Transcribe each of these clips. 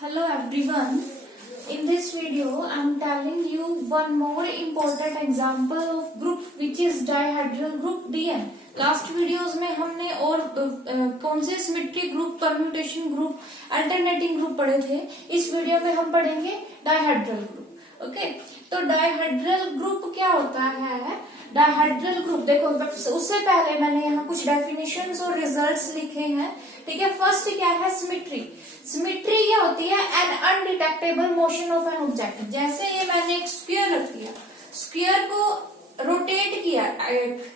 Hello everyone. In this video, I am telling you one more important example of group which is dihedral group DN. Last videos में हमने और कौन से symmetry group, permutation group, alternating group पढ़े थे. इस video में हम पढ़ेंगे डायहेड्रल ग्रुप. ओके, तो डायहेड्रल ग्रुप क्या होता है? डायहेड्रल ग्रुप देखो, उससे पहले मैंने यहाँ कुछ डेफिनेशंस और रिजल्ट्स लिखे हैं. ठीक है, फर्स्ट क्या है? सिमेट्री. सिमेट्री क्या होती है? An undetectable motion of an object. जैसे ये मैंने एक स्क्वायर रख दिया, स्क्वायर को रोटेट किया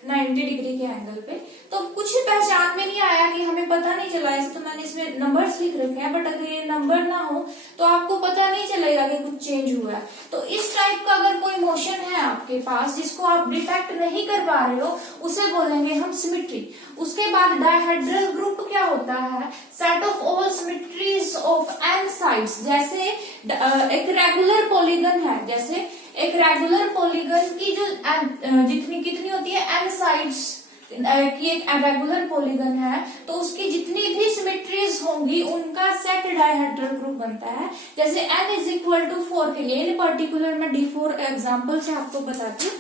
90 डिग्री के एंगल पे, तो कुछ पहचान में नहीं आया कि हमें पता नहीं चला. ऐसे तो मैंने इसमें नंबर्स लिख रखे हैं, बट अगर ये नंबर ना हो तो आपको पता नहीं चलेगा कि कुछ चेंज हुआ है. तो इस टाइप का अगर कोई मोशन है आपके पास जिसको आप डिटेक्ट नहीं कर पा रहे हो, उसे बोलेंगे हम सिमेट्री. उसके बाद डायहेड्रल ग्रुप क्या होता है? Set of all symmetries of n sides. जैसे एक रेगुलर पॉलीगन है, जैसे एक रेगुलर पॉलीगन की जो जितनी कितनी होती है, एन साइड्स की एक रेगुलर पॉलीगन है, तो उसकी जितनी भी सिमेट्रीज होंगी उनका सेट डायहेड्रल ग्रुप बनता है. जैसे n इज इक्वल टू 4 के लिए इन पर्टिकुलर मैं D4 एग्जाम्पल से आपको बताती हूँ.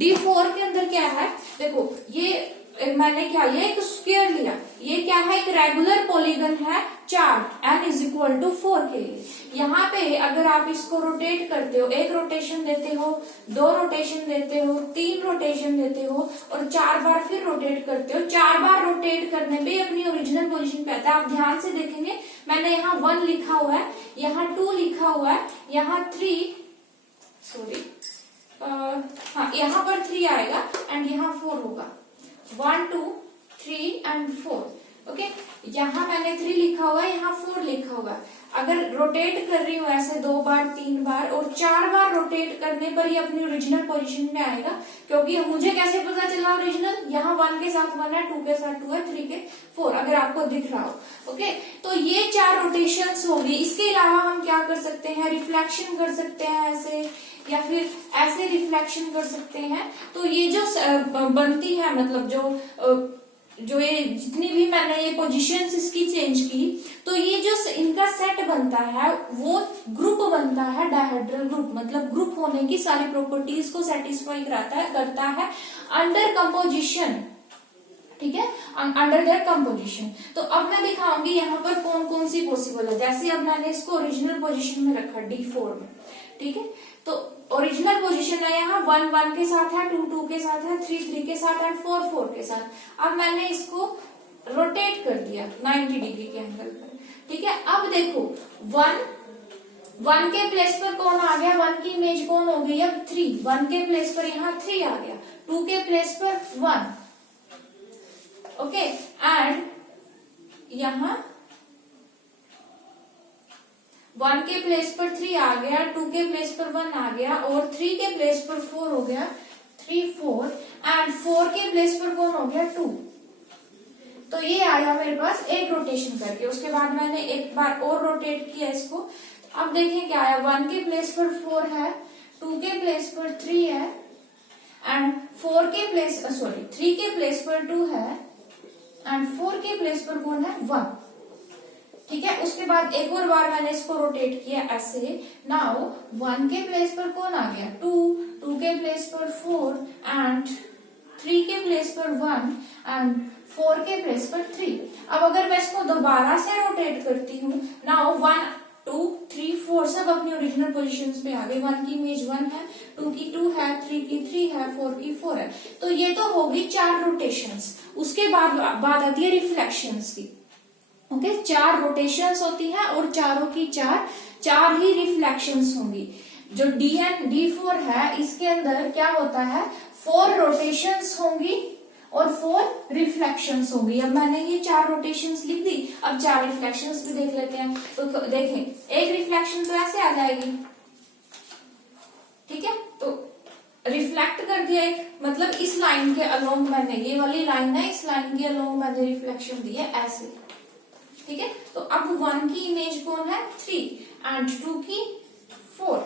D4 के अंदर क्या है? देखो, ये मैंने क्या लिया? एक स्क्वायर लिया. ये क्या है? एक रेगुलर पॉलीगन है 4, n इज इक्वल टू 4 के लिए. यहाँ पे अगर आप इसको रोटेट करते हो, एक रोटेशन देते हो, 2 रोटेशन देते हो, 3 रोटेशन देते हो और 4 बार फिर रोटेट करते हो, 4 बार रोटेट करने पे अपनी ओरिजिनल पोजीशन पे आता है. आप ध्यान से देखेंगे, मैंने यहाँ 1 लिखा हुआ है, यहाँ 2 लिखा हुआ है, यहाँ 3, सॉरी हाँ, यहाँ पर 3 आएगा एंड यहाँ 4 होगा. 1 2 3 एंड 4. ओके, यहाँ मैंने 3 लिखा हुआ है, यहाँ 4 लिखा हुआ है. अगर रोटेट कर रही हूँ ऐसे 2 बार 3 बार और 4 बार रोटेट करने पर ये अपनी ओरिजिनल पोजीशन में आएगा. क्योंकि मुझे कैसे पता चला ओरिजिनल? यहाँ 1 के साथ 1 है, 2 के साथ 2 है, 3 के 4, अगर आपको दिख रहा हो. ओके, तो ये 4 रोटेशंस होगी. इसके अलावा हम क्या कर सकते हैं? रिफ्लेक्शन कर सकते हैं ऐसे, या फिर ऐसे रिफ्लेक्शन कर सकते हैं. तो ये जो बनती है, मतलब जो ये जितनी भी मैंने ये पोजीशंस इसकी चेंज की, तो ये जो इनका सेट बनता है वो ग्रुप बनता है डायहेड्रल ग्रुप. मतलब ग्रुप होने की सारी प्रॉपर्टीज को सेटिस्फाई करता है अंडर कंपोजिशन. ठीक है, अंडर देयर कंपोजिशन. तो अब मैं दिखाऊंगी यहाँ पर कौन कौन सी पॉसिबल है. जैसे अब मैंने इसको ओरिजिनल पोजीशन में रखा D4 में. ठीक है, तो ओरिजिनल पोजीशन है यहाँ 1 1 के साथ है, 2 2 के साथ है, 3 3 के साथ एंड 4 4 के साथ. अब मैंने इसको रोटेट कर दिया 90 डिग्री के एंगल पर. ठीक है, अब देखो 1 के प्लेस पर कौन आ गया? 1 की इमेज कौन हो गई? अब 3. 1 के प्लेस पर यहाँ 3 आ गया, 2 के प्लेस पर 1. ओके, एंड यहाँ 1 के प्लेस पर 3 आ गया, 2 के प्लेस पर 1 आ गया और 3 के प्लेस पर 4 हो गया, 3 4 एंड 4 के प्लेस पर कौन हो गया? 2. तो ये आया मेरे पास एक रोटेशन करके. उसके बाद मैंने एक बार और रोटेट किया इसको. अब देखें क्या आया? 1 के प्लेस पर 4 है, 2 के प्लेस पर 3 है एंड 3 के प्लेस पर 2 है एंड 4 के प्लेस पर कौन है? 1. ठीक है, उसके बाद एक और बार मैंने इसको रोटेट किया ऐसे. नाउ 1 के प्लेस पर कौन आ गया? 2 के प्लेस पर 4 एंड 3 के प्लेस पर 1 एंड 4 के प्लेस पर 3. अब अगर मैं इसको दोबारा से रोटेट करती हूँ, नाउ 1 2 3 4 सब अपनी ओरिजिनल पोजीशंस पे आ गए. 1 की इमेज 1 है, 2 की 2 है, 3 की 3 है, 4 की 4 है. तो ये तो होगी 4 रोटेशंस. उसके बाद आती है रिफ्लेक्शंस की. ओके, 4 रोटेशंस होती है और चारों की 4 ही रिफ्लेक्शंस होंगी. जो D4 है, इसके अंदर क्या होता है? 4 रोटेशंस होंगी और 4 रिफ्लेक्शंस होंगी. अब मैंने ये 4 रोटेशंस लिख दी, अब 4 रिफ्लेक्शंस भी देख लेते हैं. तो देखें, एक रिफ्लेक्शन तो ऐसे आ जाएगी. ठीक है, तो रिफ्लेक्ट कर दिया एक, मतलब इस लाइन के अलोंग मैंने, ये वाली लाइन है, इस लाइन के अलोंग मैंने रिफ्लेक्शन दी है ऐसे. ठीक है, तो अब 1 की इमेज कौन है? 3 एंड 2 की 4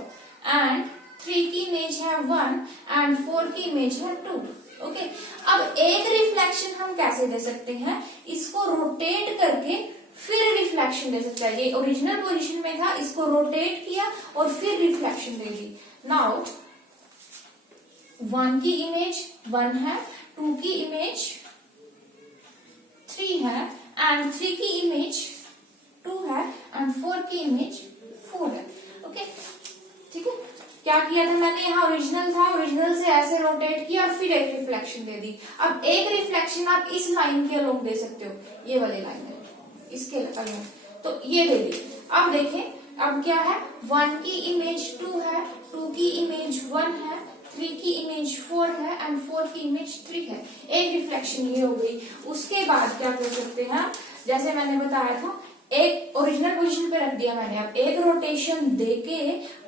एंड 3 की इमेज है 1 एंड 4 की इमेज है 2. ओके, अब एक रिफ्लेक्शन हम कैसे दे सकते हैं? इसको रोटेट करके फिर रिफ्लेक्शन रिफ्लेक्शन दे सकता है। ये ओरिजिनल पोजीशन में था, इसको रोटेट किया और फिर रिफ्लेक्शन दे दी। नाउ 1 की इमेज 1 है, 2 की इमेज 3 है, एंड 3 की इमेज 2 है, एंड 4 की इमेज 4 है। ओके, ठीक है। क्या किया था मैंने, यहाँ ओरिजिनल था, ओरिजिनल से ऐसे रोटेट किया और फिर एक रिफ्लेक्शन दे दी। अब एक रिफ्लेक्शन आप इस लाइन के अलोंग दे सकते हो, ये वाली लाइन है, इसके अलोंग, तो ये दे दी। अब देखें अब क्या है, 1 की इमेज 2 है, 2 की इमेज 1 है, 3 की इमेज 4 है, एंड 4 की इमेज 3 है। एक रिफ्लेक्शन ये हो गई। उसके बाद क्या कर सकते हैं, जैसे मैंने बताया था, एक ओरिजिनल पोजीशन पे रख दिया मैंने, अब एक रोटेशन देके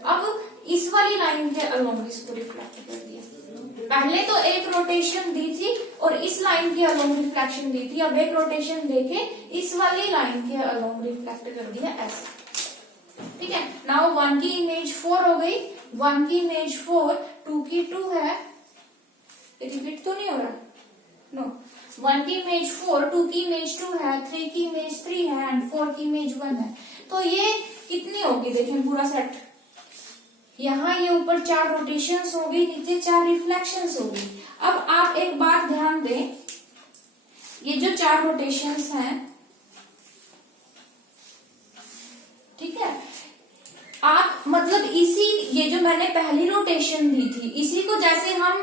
अब इस वाली लाइन के अलोंग इसको रिफ्लेक्ट कर दिया। पहले तो एक रोटेशन दी थी और इस लाइन के अलोंग रिफ्लेक्शन दी थी, अब एक रोटेशन देके इस वाली लाइन के अलोंग रिफ्लेक्ट कर दिया ऐसे। ठीक है, नाउ 1 की इमेज 4 हो गई, 1 की इमेज 4, 2 की 2 है, रिपीट तो नहीं हो रहा, नो, 1 की इमेज 4, 2 की इमेज 2 है, 3 की इमेज 3 है, एंड 4 की इमेज 1 है। तो ये कितनी होगी, देखें पूरा सेट, यहाँ ये ऊपर 4 रोटेशंस हो गई, नीचे 4 रिफ्लेक्शंस हो गई। अब आप एक बात ध्यान दें, ये जो 4 रोटेशंस हैं, ठीक है, आप मतलब इसी, ये जो मैंने पहली रोटेशन दी थी, इसी को जैसे हम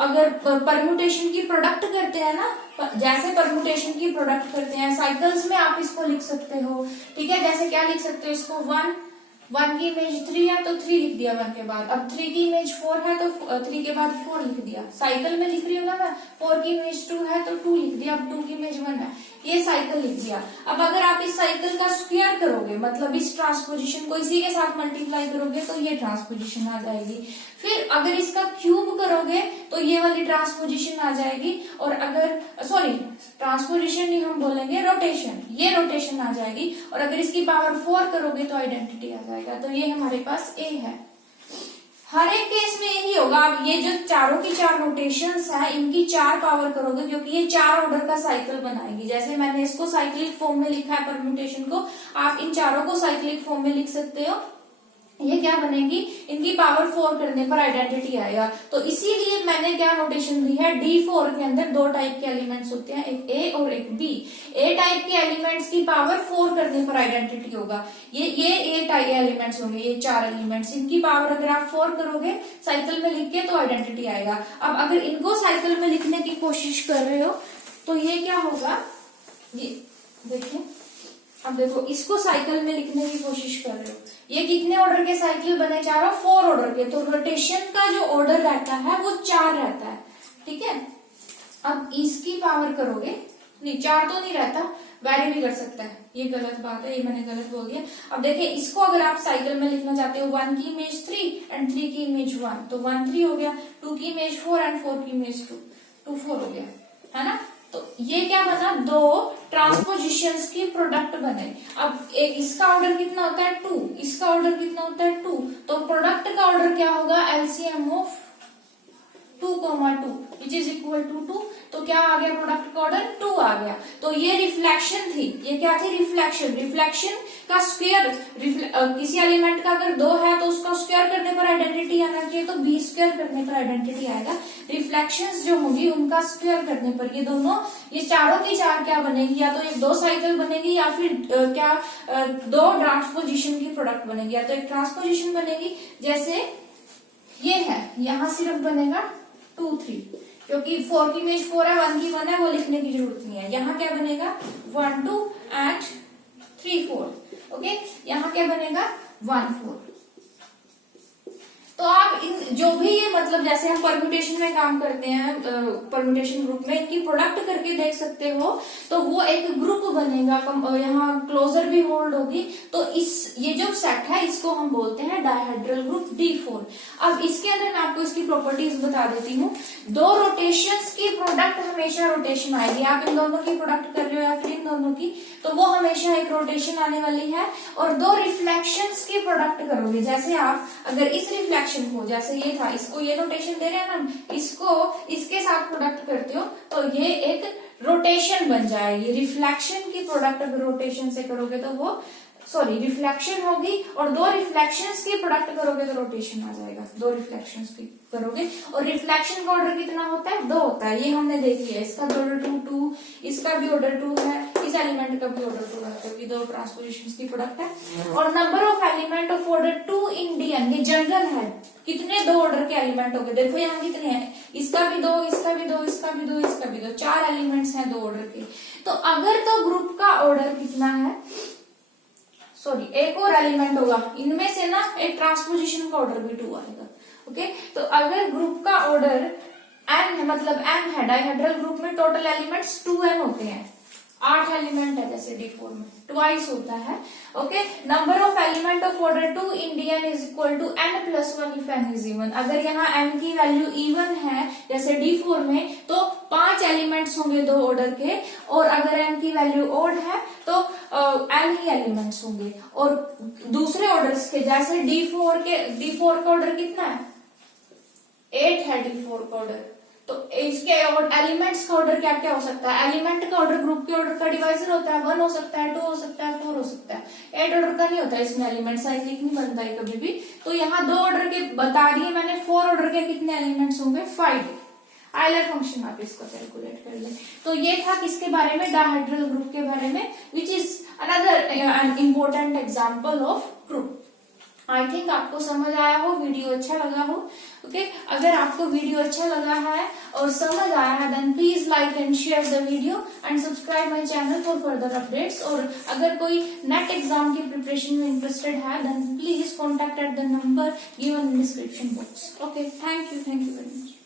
अगर परम्यूटेशन की प्रोडक्ट करते हैं ना, जैसे परम्यूटेशन की प्रोडक्ट करते हैं साइकिल्स में, आप इसको लिख सकते हो। ठीक है, जैसे क्या लिख सकते हो इसको, 1 की इमेज 3 है तो 3 लिख दिया 1 के बाद, अब 3 की इमेज 4 है तो 3 के बाद 4 लिख दिया। साइकिल में लिख रही हूँ ना मैं, 4 की इमेज 2 है तो 2 लिख दिया, अब 2 की इमेज 1 है, ये साइकिल लिख दिया। अब अगर आप इस साइकिल का स्क्वायर करोगे, मतलब इस ट्रांसपोजिशन को इसी के साथ मल्टीप्लाई करोगे तो ये ट्रांसपोजिशन आ जाएगी। फिर अगर इसका क्यूब करोगे तो ये वाली ट्रांसपोजिशन आ जाएगी, और अगर सॉरी ट्रांसपोजिशन नहीं हम बोलेंगे, रोटेशन, ये रोटेशन आ जाएगी, और अगर इसकी पावर 4 करोगे तो आइडेंटिटी आ जाएगा। तो ये हमारे पास ए है। हर एक केस में यही होगा। अब ये जो चारों की 4 रोटेशंस है, इनकी 4 पावर करोगे, क्योंकि ये 4 ऑर्डर का साइकिल बनाएगी। जैसे मैंने इसको साइक्लिक फॉर्म में लिखा है परम्यूटेशन को, आप इन चारों को साइक्लिक फॉर्म में लिख सकते हो। ये क्या बनेगी, इनकी पावर 4 करने पर आइडेंटिटी आएगा। तो इसीलिए मैंने क्या नोटेशन दी है, D4 के अंदर 2 टाइप के एलिमेंट्स होते हैं, एक ए और एक बी। ए टाइप के एलिमेंट्स की पावर 4 करने पर आइडेंटिटी होगा। ये ए टाइप एलिमेंट्स होंगे, ये 4 एलिमेंट्स, इनकी पावर अगर आप 4 करोगे साइकिल में लिख के तो आइडेंटिटी आएगा। अब अगर इनको साइकिल में लिखने की कोशिश कर रहे हो तो ये क्या होगा, ये देखिए, अब देखो इसको साइकिल में लिखने की कोशिश कर रहे हो, ये कितने ऑर्डर के साइकिल बने, चारों 4 ऑर्डर के। तो रोटेशन का जो ऑर्डर रहता है वो 4 रहता है। ठीक है, अब इसकी पावर करोगे, नहीं 4 तो नहीं रहता, वैरी भी कर सकता है, ये गलत बात है, ये मैंने गलत बोल दिया। अब देखिए इसको अगर आप साइकिल में लिखना चाहते हो, 1 की इमेज 3 एंड 3 की इमेज 1, तो 1 3 हो गया, 2 की इमेज 4 एंड 4 की इमेज 2 4 हो गया, है ना। तो ये क्या बना, 2 ट्रांसपोजिशंस की प्रोडक्ट बने। अब एक इसका ऑर्डर कितना होता है 2, इसका ऑर्डर कितना होता है 2, तो प्रोडक्ट का ऑर्डर क्या होगा, LCM of 2, 2 which is equal to 2। तो क्या आ गया, प्रोडक्ट का ऑर्डर 2 आ गया। तो ये रिफ्लेक्शन थी, ये क्या थी, रिफ्लेक्शन। रिफ्लेक्शन का स्क्वायर, किसी एलिमेंट का अगर 2 है तो उसका स्क्वायर करने पर आइडेंटिटी आना चाहिए, तो बी स्क्वायर करने पर आइडेंटिटी आएगा। रिफ्लेक्शंस जो होंगी उनका स्क्वायर करने पर ये दोनों, ये चारों की 4 क्या बनेगी, या तो एक 2 साइकिल बनेगी, या फिर क्या 2 ट्रांसपोजिशन की प्रोडक्ट बनेगी, या तो एक ट्रांसपोजिशन बनेगी। जैसे ये है, यहाँ सिर्फ बनेगा 2 3, क्योंकि 4 की इमेज 4 है, 1 की 1 है, वो लिखने की जरूरत नहीं है। यहाँ क्या बनेगा 1 2 एंड 3 4। ओके, यहाँ क्या बनेगा 1 4। तो आप इन जो भी ये मतलब जैसे हम परम्यूटेशन में काम करते हैं, परम्यूटेशन ग्रुप में इनकी प्रोडक्ट करके देख सकते हो, तो वो एक ग्रुप बनेगा, यहाँ क्लोजर भी होल्ड होगी। तो इस ये जो सेट है इसको हम बोलते हैं डायहेड्रल ग्रुप D4। अब इसके अंदर मैं आपको इसकी प्रॉपर्टीज बता देती हूँ। 2 रोटेशंस की प्रोडक्ट हमेशा रोटेशन आएगी। आप इन दोनों की प्रोडक्ट कर रहे हो या फिर इन दोनों की, तो वो हमेशा एक रोटेशन आने वाली है। और 2 रिफ्लेक्शंस की प्रोडक्ट करोगे, जैसे आप अगर इस रिफ्लेक्शन को, जैसे ये था, इसको ये रोटेशन दे रहे हैं ना, इसको इसके साथ प्रोडक्ट करते हो तो ये एक रोटेशन बन जाएगी। रिफ्लेक्शन की प्रोडक्ट अगर रोटेशन से करोगे तो वो रिफ्लेक्शन होगी, और दो रिफ्लेक्शंस की प्रोडक्ट करोगे तो रोटेशन आ जाएगा। दो रिफ्लेक्शंस की करोगे, और रिफ्लेक्शन का ऑर्डर कितना होता है? 2 होता है। ये हमने देख लिया, इसका भी ऑर्डर 2, इसका भी ऑर्डर 2 है, इस एलिमेंट का भी ऑर्डर 2 है, क्योंकि दो ट्रांसपोजिशन की प्रोडक्ट है। और number of element of order 2 in Dn, ये जनरल है। कितने 2 ऑर्डर के एलिमेंट हो गए? देखो यहाँ कितने हैं, इसका भी 2, इसका भी 2, इसका भी 2, इसका भी 2, 4 एलिमेंट्स हैं 2 ऑर्डर के। तो अगर तो ग्रुप का ऑर्डर कितना है, एक और एलिमेंट होगा इनमें से ना, एक ट्रांसपोजिशन का ऑर्डर भी 2 आएगा। ओके, तो अगर ग्रुप का ऑर्डर n है, मतलब n है, डाइहेड्रल ग्रुप में टोटल एलिमेंट्स 2n होते हैं। 8 एलिमेंट है जैसे D4 में, ट्वाइस होता है। Okay, number of element of order 2 in Dn is equal to n+1 if n is even. अगर यहाँ n की वैल्यू इवन है जैसे D4 में, तो 5 एलिमेंट्स होंगे 2 ऑर्डर के, और अगर n की वैल्यू ओड है तो n ही एलिमेंट्स होंगे। और दूसरे ऑर्डर्स के जैसे D4 का ऑर्डर कितना है? 8 है D4 का ऑर्डर। तो इसके एलिमेंट्स का ऑर्डर क्या क्या हो सकता है? एलिमेंट का ऑर्डर ग्रुप के ऑर्डर का डिवाइजर होता है, 1 हो सकता है, 2 हो सकता है, 4 हो सकता है। 8 ऑर्डर का नहीं होता है इसमें, एलिमेंट साइज एक नहीं बनता है कभी भी। तो यहाँ 2 ऑर्डर के बता दिए मैंने, 4 ऑर्डर के कितने एलिमेंट्स होंगे? 5। आयलर फंक्शन आप इसको कैलकुलेट कर लें। तो ये था किसके बारे में? डायहेड्रल ग्रुप के बारे में, which is another important example of group. I think आपको समझ आया हो, वीडियो अच्छा लगा हो। ओके, अगर आपको वीडियो अच्छा लगा है और समझ आया है, then please like and share the video and subscribe my channel for further updates. और अगर कोई नेट एग्जाम की प्रिपरेशन में इंटरेस्टेड है, then please contact at the number given in description box. Okay, thank you very much.